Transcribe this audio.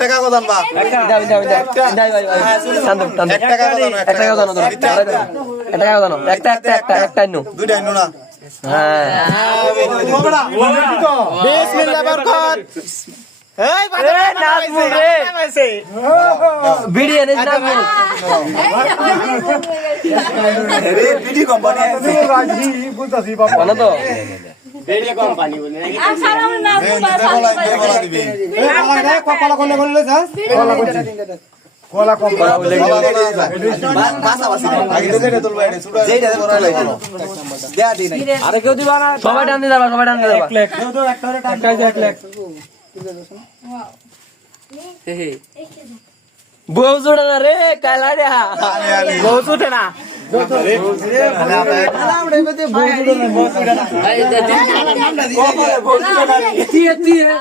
টাকা দান বা একটা দুইটা ইনো না বিসমিল্লাহ বরকত এই বাদে নাজমুল রে ভিডিও এনে নাজমুল রে বিডি কোম্পানি আছে রাজি বুঝতাছি বাবা কোন তো ভিডিও কোম্পানি বলে আর সারা বলা দিবে কলা কোনে করলে যাস কলা করছি কলা কম বাসা বাসি আগে দেরে তুলবা এটা সুড়া যেইটা করা লাগবে দেয়া দি নাই আরে কেউ দিবা না সবাই টান দিয়ে যাবা সবাই টান দিয়ে যাবা 1 লাখ কেউ একটা টাকা 1 লাখ বউ জোড়া না রে কালা রে বউ জোড়া না না